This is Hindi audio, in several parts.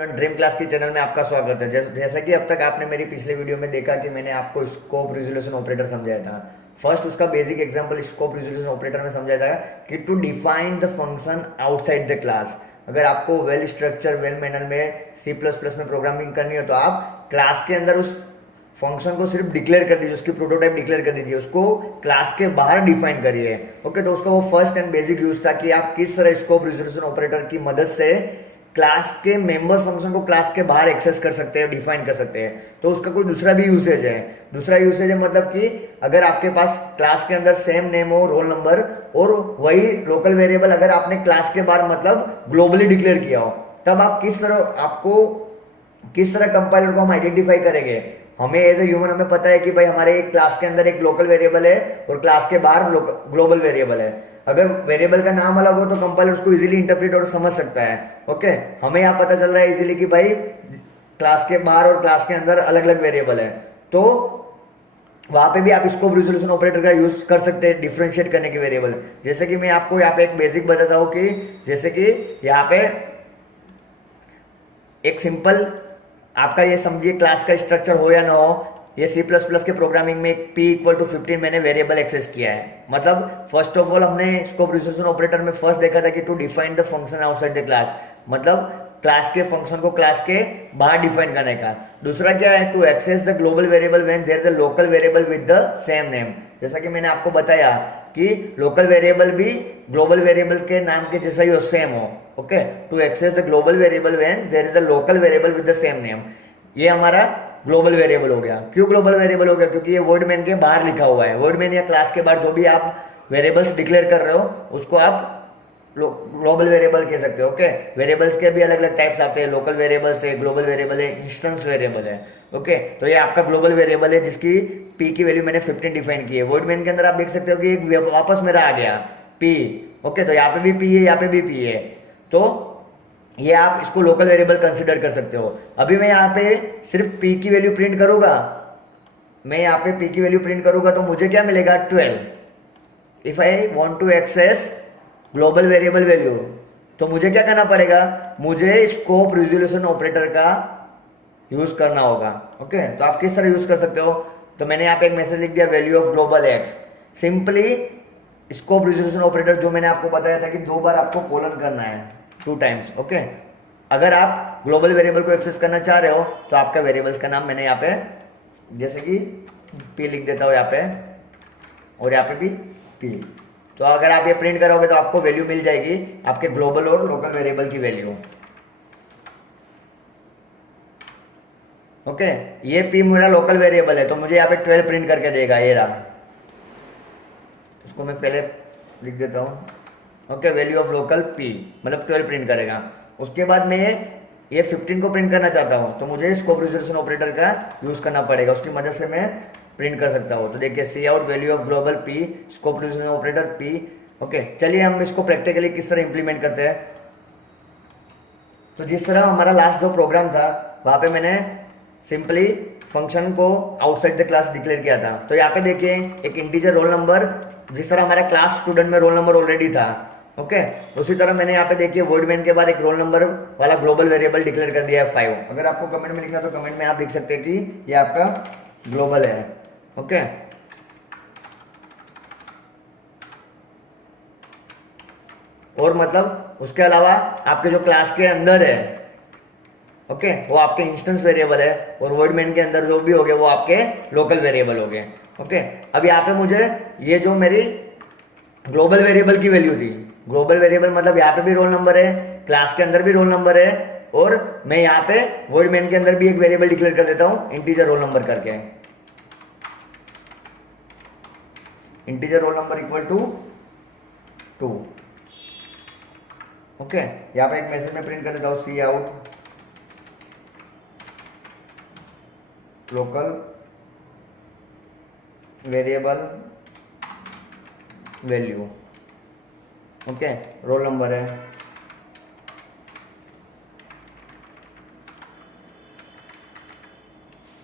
ड्रीम क्लास की चैनल में आपका स्वागत है। जैसा कि अब तक आपने मेरी पिछले वीडियो में देखा कि मैंने आपको स्कोप रिजोल्यूशन ऑपरेटर समझाया था। फर्स्ट उसका basic example scope resolution operator में समझाया था कि to define the function outside the class. अगर आपको वेल स्ट्रक्चर वेल मैनर में सी प्लस प्लस में प्रोग्रामिंग करनी हो तो आप क्लास के अंदर उस फंक्शन को सिर्फ डिक्लेयर कर दीजिए, उसकी प्रोटोटाइप डिक्लेयर कर दीजिए, उसको क्लास के बाहर डिफाइन करिए। ओके, तो उसका वो फर्स्ट एंड बेसिक यूज था कि आप किस तरह स्कोप रिजोल्यूशन ऑपरेटर की मदद से क्लास के मेंबर फंक्शन को क्लास के बाहर एक्सेस कर सकते हैं, डिफाइन कर सकते हैं। तो उसका कोई दूसरा भी यूसेज है। दूसरा यूसेज है मतलब कि अगर आपके पास क्लास के अंदर सेम नेम हो, रोल नंबर और वही लोकल वेरिएबल अगर आपने क्लास के बाहर मतलब ग्लोबली डिक्लेयर किया हो, तब आप किस तरह कंपाइलर को हम आइडेंटिफाई करेंगे। हमें एज ए ह्यूमन हमें पता है कि भाई हमारे एक क्लास के अंदर एक लोकल वेरिएबल है और क्लास के बाहर ग्लोबल वेरिएबल है। अगर वेरिएबल का नाम अलग हो तो कंपाइलर उसको इजीली इंटरप्रेट और समझ सकता है। ओके, हमें यहाँ पता चल रहा है इजीली कि भाई क्लास के बाहर और क्लास के अंदर अलग अलग वेरिएबल है, तो वहां पे भी आप स्कोप रिजोल्यूशन ऑपरेटर का यूज कर सकते हैं डिफरेंशिएट करने के वेरिएबल। जैसे कि मैं आपको यहाँ पे एक बेसिक बताता हूँ कि जैसे कि यहाँ पे एक सिंपल आपका ये समझिए क्लास का स्ट्रक्चर हो या ना हो, ये सी प्लस प्लस के प्रोग्रामिंग में p इक्वल टू 15 मैंने वेरिएबल एक्सेस किया है। मतलब फर्स्ट ऑफ ऑल हमने स्कोप रिजोल्यूशन ऑपरेटर में फर्स्ट देखा था कि to define the function outside the class, मतलब क्लास के फंक्शन को क्लास के बाहर डिफाइन करने का। दूसरा क्या है, to access the global variable when there is a local variable with the same name. जैसा कि मैंने आपको बताया कि लोकल वेरिएबल भी ग्लोबल वेरिएबल के नाम के जैसा ही हो, सेम हो। Okay, to access the global variable when there is a local variable with the same name. ये हमारा ग्लोबल वेरिएबल हो गया। क्यों ग्लोबल वेरिएबल हो गया? क्योंकि ये वर्ड मेन के बाहर लिखा हुआ है। वर्ड मेन या क्लास के बाहर जो भी आप वेरिएबल्स डिक्लेयर कर रहे हो उसको आप ग्लोबल वेरिएबल कह सकते हो। ओके, वेरिएबल्स के भी अलग अलग टाइप्स आते हैं, लोकल वेरिएबल्स है, ग्लोबल वेरिएबल है, इंस्टेंस वेरिएबल है। ओके, तो ये आपका ग्लोबल वेरिएबल है जिसकी p की वैल्यू मैंने 15 डिफाइन की है। वर्ड मेन के अंदर आप देख सकते हो कि एक वापस मेरा आ गया p। ओके, तो यहाँ पे भी p है, यहाँ पे भी p है, तो ये आप इसको लोकल वेरिएबल कंसीडर कर सकते हो। अभी मैं यहाँ पे सिर्फ p की वैल्यू प्रिंट करूंगा, मैं यहाँ पे p की वैल्यू प्रिंट करूंगा तो मुझे क्या मिलेगा 12। If I want to access global variable value तो मुझे क्या करना पड़ेगा, मुझे स्कोप रिजोल्यूशन ऑपरेटर का यूज करना होगा। ओके, तो आप किस तरह यूज कर सकते हो, तो मैंने यहाँ पे एक मैसेज लिख दिया value of global x. Simply scope resolution operator जो मैंने आपको बताया था कि 2 बार आपको कोलन करना है, 2 टाइम्स। ओके, अगर आप ग्लोबल वेरिएबल को एक्सेस करना चाह रहे हो तो आपका वेरिएबल्स का नाम मैंने यहाँ पे जैसे कि p लिख देता हूँ यहाँ पे, और यहाँ पे भी p। तो अगर आप ये प्रिंट करोगे तो आपको वैल्यू मिल जाएगी आपके ग्लोबल और लोकल वेरिएबल की वैल्यू। ओके, ये p मेरा लोकल वेरिएबल है तो मुझे यहाँ पे 12 प्रिंट करके देगा, ये रहा। उसको मैं पहले लिख देता हूँ। Okay, value of local p मतलब 12 प्रिंट करेगा। उसके बाद मैं ये 15 को प्रिंट करना चाहता हूँ तो मुझे स्कोप रिजोल्यूशन ऑपरेटर का यूज करना पड़ेगा, उसकी मदद से मैं प्रिंट कर सकता हूँ। तो देखिए cout value of global p scope resolution operator p। Okay, चलिए हम इसको प्रैक्टिकली किस तरह इंप्लीमेंट करते हैं। तो जिस तरह हमारा लास्ट जो प्रोग्राम था वहां पे मैंने सिंपली फंक्शन को आउटसाइड द क्लास डिक्लेयर किया था। तो यहाँ पे देखिए एक इंटीजर रोल नंबर, जिस तरह हमारा क्लास स्टूडेंट में रोल नंबर ऑलरेडी था। ओके, उसी तरह मैंने यहाँ पे देखिए वर्ड मेन के बाद एक रोल नंबर वाला ग्लोबल वेरिएबल डिक्लेयर कर दिया है 5। अगर आपको कमेंट में लिखना तो कमेंट में आप लिख सकते हैं कि ये आपका ग्लोबल है। ओके, और मतलब उसके अलावा आपके जो क्लास के अंदर है, ओके, वो आपके इंस्टेंस वेरिएबल है, और वर्ड मेन के अंदर जो भी हो गए वो आपके लोकल वेरिएबल हो गए। ओके, अब यहाँ पे मुझे ये जो मेरी ग्लोबल वेरिएबल की वैल्यू थी, ग्लोबल वेरिएबल मतलब यहाँ पे भी रोल नंबर है, क्लास के अंदर भी रोल नंबर है, और मैं यहाँ पे वर्ड मेन के अंदर भी एक वेरिएबल डिक्लेयर कर देता हूँ इंटीजर रोल नंबर करके। Integer roll number equal to 2। Okay, यहाँ पे एक मैसेज में प्रिंट कर देता हूँ cout local variable value. Okay, roll number है,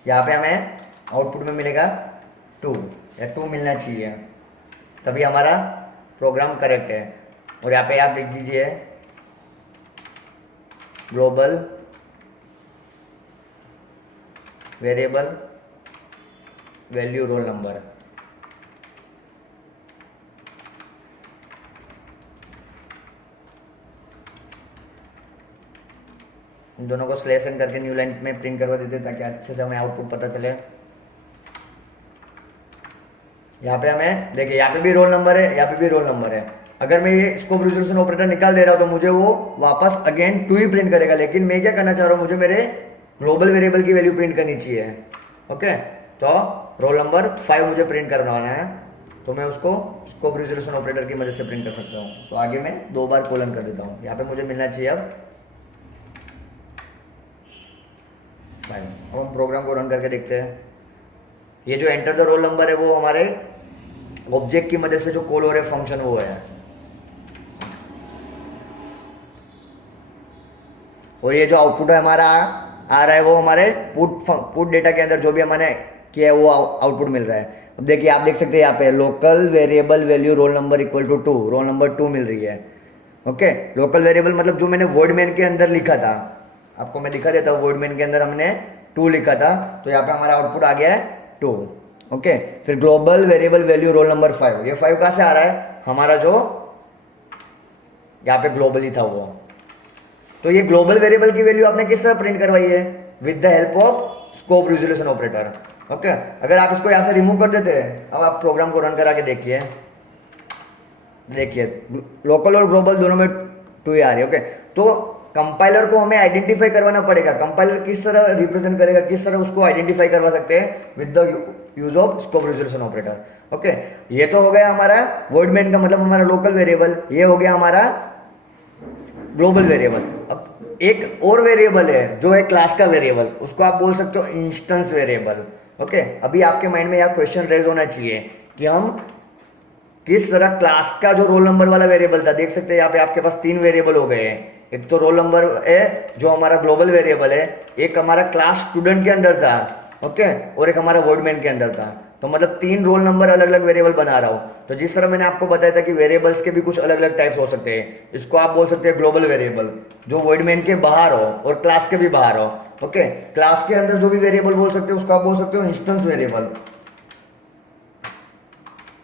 यहाँ पे हमें आउटपुट में मिलेगा 2 या 2 मिलना चाहिए, तभी हमारा प्रोग्राम करेक्ट है। और यहाँ पे आप लिख दीजिए global variable value roll number. इन दोनों को स्लैश एन करके न्यू लाइन में प्रिंट करवा देते ताकि अच्छे से हमें आउटपुट पता चले। यहाँ पे हमें देखिए, यहाँ पे भी रोल नंबर है, यहाँ पे भी रोल नंबर है। अगर मैं ये स्कोप रिजोल्यूशन ऑपरेटर निकाल दे रहा हूँ तो मुझे वो वापस अगेन 2 ही प्रिंट करेगा, लेकिन मैं क्या करना चाह रहा हूँ, मुझे मेरे ग्लोबल वेरिएबल की वैल्यू प्रिंट करनी चाहिए। ओके, तो रोल नंबर 5 मुझे प्रिंट करवाना है, तो मैं उसको स्कोप रिजोल्यूशन ऑपरेटर की मदद से प्रिंट कर सकता हूँ। तो आगे मैं 2 बार कोलन कर देता हूँ। यहाँ पे मुझे मिलना चाहिए अब 5। अब हम प्रोग्राम को रन करके देखते हैं। ये जो एंटर द रोल नंबर है वो हमारे ऑब्जेक्ट की मदद से जो कॉल हो रहे फंक्शन वो है, और ये जो आउटपुट है हमारा आ रहा है वो हमारे पुट डेटा के अंदर जो भी हमने किया है वो आउटपुट मिल रहा है। अब देखिए, आप देख सकते हैं यहाँ पे local variable value roll number equal to 2, roll number 2 मिल रही है। ओके, लोकल वेरिएबल मतलब जो मैंने वॉइड मेन के अंदर लिखा था, आपको मैं दिखा देता हूँ। वॉइड मेन के अंदर हमने 2 लिखा था, तो यहाँ पे हमारा आउटपुट आ गया है 2। ओके, फिर global variable value roll number 5, ये 5 कहां से आ रहा है, हमारा जो यहाँ पे ग्लोबल ही था वो। तो ये ग्लोबल वेरिएबल की वैल्यू आपने किस तरह प्रिंट करवाई है, with the help of scope resolution operator. Okay, अगर आप इसको यहाँ से रिमूव कर देते हैं, अब आप प्रोग्राम को रन करा के देखिए, लोकल और ग्लोबल दोनों में 2 ही आ रही है। ओके, तो कंपाइलर को हमें आइडेंटिफाई करवाना पड़ेगा, कंपाइलर किस तरह रिप्रेजेंट करेगा, किस तरह उसको आइडेंटिफाई करवा सकते हैं with the use of scope resolution operator. Okay, ये तो हो गया हमारा वॉइड मेन का मतलब हमारा लोकल वेरिएबल, ये हो गया हमारा ग्लोबल वेरिएबल। अब एक और वेरिएबल है जो है क्लास का वेरिएबल, उसको आप बोल सकते हो इंस्टेंस वेरिएबल। ओके, अभी आपके माइंड में यह क्वेश्चन रेज होना चाहिए कि हम किस तरह क्लास का जो रोल नंबर वाला वेरिएबल था, देख सकते हैं यहाँ पे आपके पास 3 वेरिएबल हो गए हैं। एक तो रोल नंबर है जो हमारा ग्लोबल वेरिएबल है, एक हमारा क्लास स्टूडेंट के अंदर था, ओके, और एक हमारा वॉइड मेन के अंदर था। तो मतलब 3 रोल नंबर अलग अलग वेरिएबल बना रहा हूं। तो जिस तरह मैंने आपको बताया था कि वेरिएबल्स के भी कुछ अलग अलग टाइप्स हो सकते हैं, इसको आप बोल सकते हैं ग्लोबल वेरिएबल जो वॉइड मेन के बाहर हो और क्लास के भी बाहर हो। ओके, क्लास के अंदर जो भी वेरिएबल बोल सकते हो उसको आप बोल सकते हो इंस्टेंस वेरिएबल,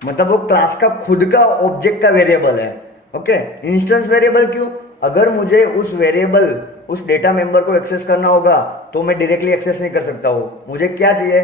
मतलब वो क्लास का खुद का ऑब्जेक्ट का वेरिएबल है। ओके, इंस्टेंस वेरिएबल क्यों, अगर मुझे उस वेरिएबल उस डेटा मेंबर को एक्सेस करना होगा तो मैं डायरेक्टली एक्सेस नहीं कर सकता हूं। मुझे क्या चाहिए,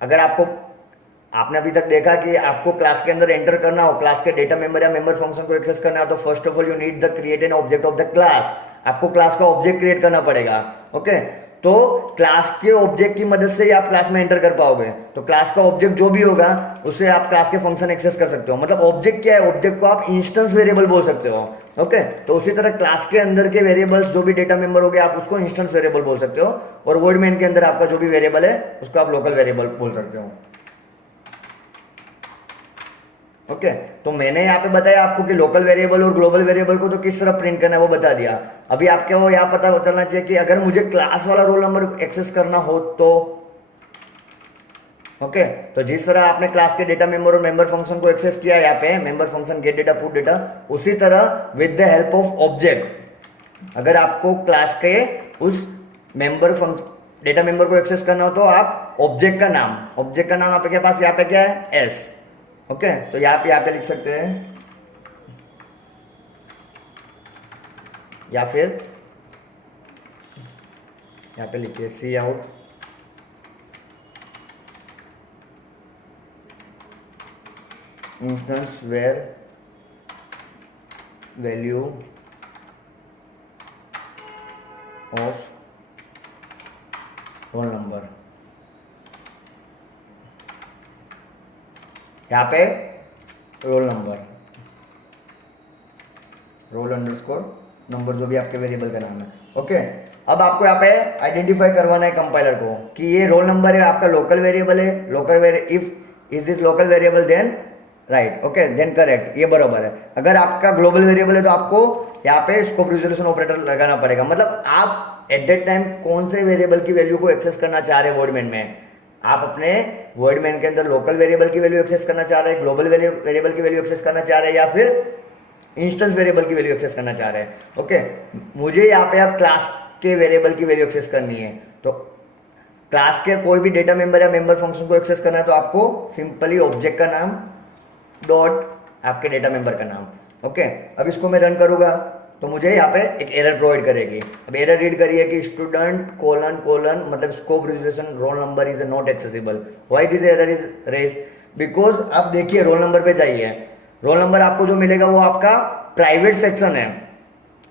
अगर आपने अभी तक देखा कि आपको क्लास के अंदर एंटर करना हो, क्लास के डेटा मेंबर या मेंबर फंक्शन को एक्सेस करना हो, तो first of all you need the create an object of the class. आपको क्लास का ऑब्जेक्ट क्रिएट करना पड़ेगा। ओके, तो क्लास के ऑब्जेक्ट की मदद से ही आप क्लास में एंटर कर पाओगे। तो क्लास का ऑब्जेक्ट जो भी होगा उससे आप क्लास के फंक्शन एक्सेस कर सकते हो। मतलब ऑब्जेक्ट क्या है, ऑब्जेक्ट को आप इंस्टेंस वेरिएबल बोल सकते हो। ओके, तो उसी तरह क्लास के अंदर के वेरिएबल्स जो भी डेटा मेंबर हो गए आप उसको इंस्टेंस वेरिएबल बोल सकते हो, और वॉइड मेन के अंदर आपका जो भी वेरिएबल है उसको आप लोकल वेरिएबल बोल सकते हो। ओके, तो मैंने यहाँ पे बताया आपको कि लोकल वेरिएबल और ग्लोबल वेरिएबल को तो किस तरह प्रिंट करना है वो बता दिया। अभी आपके वो यहाँ पता चलना चाहिए कि अगर मुझे क्लास वाला रोल नंबर एक्सेस करना हो तो ओके, तो जिस तरह आपने क्लास के डेटा मेंबर और मेंबर फंक्शन को एक्सेस किया यहाँ पे member function gate data put data, उसी तरह with the help of object अगर आपको क्लास के उस मेंबर फंक्शन डेटा मेंबर को एक्सेस करना हो तो आप ऑब्जेक्ट का नाम आपके पास यहाँ पे क्या है, एस। ओके, तो यहाँ पे लिख सकते हैं, या फिर यहाँ पे लिखिए cout instance where value of roll number. यहाँ पे रोल अंडरस्कोर नंबर जो भी आपके वेरिएबल का नाम है। ओके, अब आपको यहाँ पे आइडेंटिफाई करवाना है कंपाइलर को कि ये रोल नंबर है आपका लोकल वेरिएबल है। If is this local variable then right, okay, then correct, ये बराबर है। अगर आपका ग्लोबल वेरिएबल है तो आपको यहाँ पे स्कोप रिजोल्यूशन ऑपरेटर लगाना पड़ेगा। मतलब आप एट दैट टाइम कौन से वेरिएबल की वैल्यू को एक्सेस करना चाह रहे हैं वॉइड मेन में, आप अपने वॉइड मेन के अंदर लोकल वेरिएबल की वैल्यू एक्सेस करना चाह रहे हैं, ग्लोबल वेरिएबल की वैल्यू एक्सेस करना चाह रहे हैं, या फिर इंस्टेंस वेरिएबल की वैल्यू एक्सेस करना चाह रहे हैं। ओके, मुझे यहाँ पे अब क्लास के वेरिएबल की वैल्यू एक्सेस करनी है, तो क्लास के कोई भी डेटा मेंबर या मेंबर फंक्शन को एक्सेस करना है तो आपको सिंपली ऑब्जेक्ट का नाम डॉट आपके डेटा मेंबर का नाम। ओके, अब इसको मैं रन करूंगा तो मुझे यहाँ पे एक एरर प्रोवाइड करेगी। अब एरर रीड करिए कि स्टूडेंट कोलन कोलन मतलब scope reservation roll number is not accessible. Why this error is raise? Because आप देखिए रोल नंबर पे जाइए, रोल नंबर आपको जो मिलेगा वो आपका प्राइवेट सेक्शन है।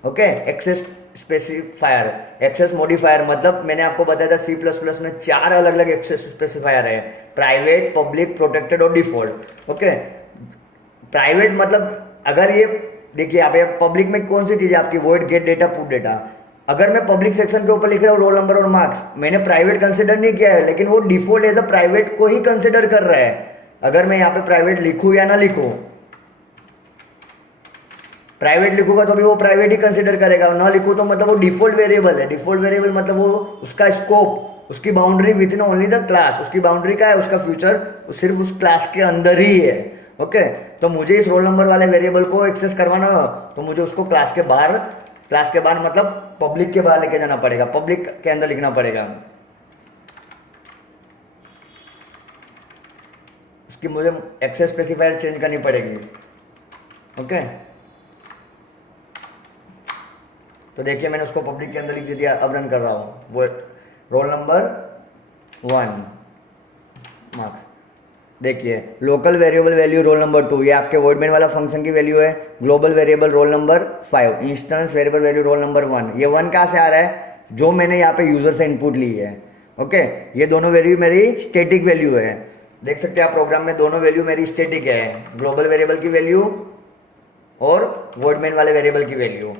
Okay, access specifier, access modifier, मतलब मैंने आपको बताया था सी प्लस प्लस में 4 अलग अलग एक्सेस स्पेसिफायर है, प्राइवेट, पब्लिक, प्रोटेक्टेड और डिफॉल्ट। ओके, प्राइवेट मतलब अगर ये देखिए आप पब्लिक में कौन सी चीज है आपकी, void gate data put data. अगर मैं पब्लिक सेक्शन के ऊपर लिख रहा हूँ रोल नंबर और मार्क्स, मैंने प्राइवेट कंसिडर नहीं किया है, लेकिन वो डिफॉल्ट एज अ प्राइवेट को ही कंसिडर कर रहा है। अगर मैं यहाँ पे प्राइवेट लिखूं या ना लिखूं, प्राइवेट लिखूंगा तो भी वो प्राइवेट ही कंसिडर करेगा, ना लिखूं तो मतलब वो डिफॉल्ट वेरिएबल है। डिफॉल्ट वेरिएबल मतलब वो उसका स्कोप, उसकी boundary with in only the class, उसकी बाउंड्री का है, उसका फ्यूचर सिर्फ उस क्लास के अंदर ही है। ओके, तो मुझे इस रोल नंबर वाले वेरिएबल को एक्सेस करवाना हो तो मुझे उसको क्लास के बाहर मतलब पब्लिक के बाहर लेके जाना पड़ेगा, पब्लिक के अंदर लिखना पड़ेगा। उसकी मुझे एक्सेस स्पेसिफायर चेंज करनी पड़ेगी। ओके, तो देखिए मैंने उसको पब्लिक के अंदर लिख दिया। अब रन कर रहा हूं, वो रोल नंबर 1 मार्क्स। देखिए local variable value roll number 2, ये आपके वॉइड मेन वाला फंक्शन की वैल्यू है। Global variable roll number 5, instance variable value roll number 1। ये 1 कहाँ से आ रहा है? जो मैंने यहाँ पे यूजर से इनपुट ली है। ओके, ये दोनों वैल्यू मेरी स्टेटिक वैल्यू है। देख सकते हैं आप प्रोग्राम में दोनों वैल्यू मेरी स्टेटिक है, ग्लोबल वेरिएबल की वैल्यू और वॉइड मेन वाले वेरिएबल की वैल्यू।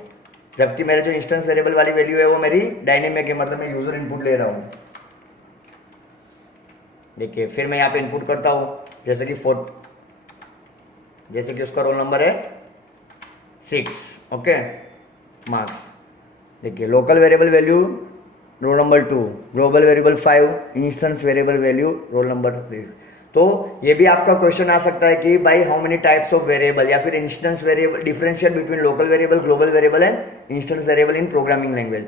जबकि मेरे जो इंस्टेंस वेरिएबल वाली वैल्यू है वो मेरी डायनेमिक है, मतलब मैं यूजर इनपुट ले रहा हूँ। देखिए फिर मैं यहाँ पे इनपुट करता हूँ, जैसे कि उसका रोल नंबर है 6। Okay, marks. देखिए local variable value roll number 2, global variable 5, instance variable value roll number 6। तो ये भी आपका क्वेश्चन आ सकता है कि भाई how many types of variable, या फिर instance variable, differentiate between local variable, global variable and instance variable in programming language.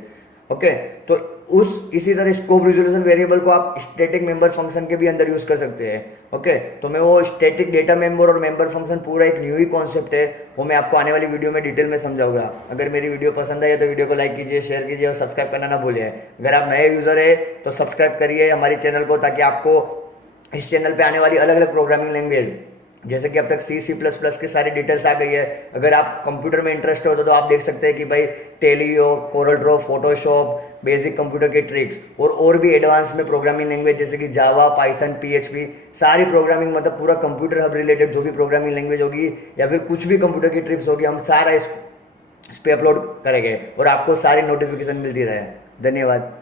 Okay, तो इसी तरह स्कोप रिजोल्यूशन वेरिएबल को आप स्टैटिक मेंबर फंक्शन के भी अंदर यूज कर सकते हैं। ओके, तो मैं वो स्टैटिक डेटा मेंबर और मेंबर फंक्शन पूरा एक न्यू ही कॉन्सेप्ट है, वो मैं आपको आने वाली वीडियो में डिटेल में समझाऊंगा। अगर मेरी वीडियो पसंद आई तो वीडियो को लाइक कीजिए, शेयर कीजिए और सब्सक्राइब करना ना भूलिए। अगर आप नए यूजर है तो सब्सक्राइब करिए हमारे चैनल को, ताकि आपको इस चैनल पे आने वाली अलग अलग प्रोग्रामिंग लैंग्वेज, जैसे कि अब तक सी प्लस प्लस की सारी डिटेल्स आ गई है। अगर आप कंप्यूटर में इंटरेस्ट हो तो आप देख सकते हैं कि भाई टेली हो, Corel Draw, Photoshop, basic computer के ट्रिक्स और भी एडवांस में प्रोग्रामिंग लैंग्वेज जैसे कि जावा, पाइथन, पीएचपी, सारी प्रोग्रामिंग मतलब पूरा कंप्यूटर हब रिलेटेड जो भी प्रोग्रामिंग लैंग्वेज होगी या फिर कुछ भी कंप्यूटर की ट्रिक्स होगी, हम सारा इस पे अपलोड करेंगे और आपको सारी नोटिफिकेशन मिलती रहे। धन्यवाद।